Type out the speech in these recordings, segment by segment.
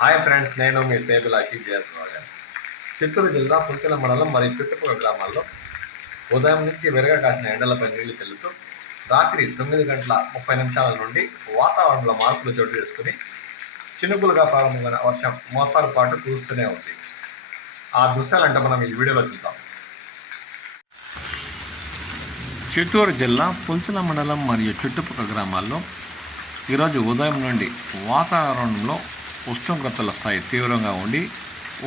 Hi friends, నేను మీ సేతులాకి జయస్వాగన్. చిత్తూరు జిల్లా పుల్చెల మండలం మరియు చుట్టుపక్కల గ్రామాల్లో ఉదయం నుంచి వెరగా కాసిన ఎండలపై నీళ్లు చెల్లుతూ రాత్రి 9 గంటల 30 నిమిషాల నుండి వాతావరణంలో మార్పులు చోటు చేసుకుని చినుకులుగా ప్రారంభమైన వర్షం మోస్తారు పాటు కురుస్తూనే ఉంది. ఆ దృశ్యాలంటే మనం ఈ వీడియోలో చూద్దాం. చిత్తూరు జిల్లా పుల్చెల మండలం మరియు చుట్టుపక్కల గ్రామాల్లో ఈరోజు ఉదయం నుండి వాతావరణంలో ఉష్ణోగ్రతల స్థాయి తీవ్రంగా ఉండి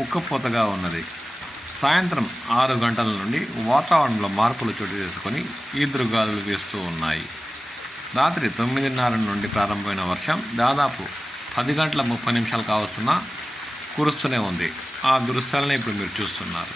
ఉక్కపోతగా ఉన్నది. సాయంత్రం 6 గంటల నుండి వాతావరణంలో మార్పులు చోటు చేసుకొని ఈదురుగాలులు వీస్తూ ఉన్నాయి. రాత్రి 9:30 నుండి ప్రారంభమైన వర్షం దాదాపు 10 గంటల 30 నిమిషాలు కావస్తున్నా కురుస్తూనే ఉంది. ఆ దృశ్యాలను ఇప్పుడు మీరు చూస్తున్నారు.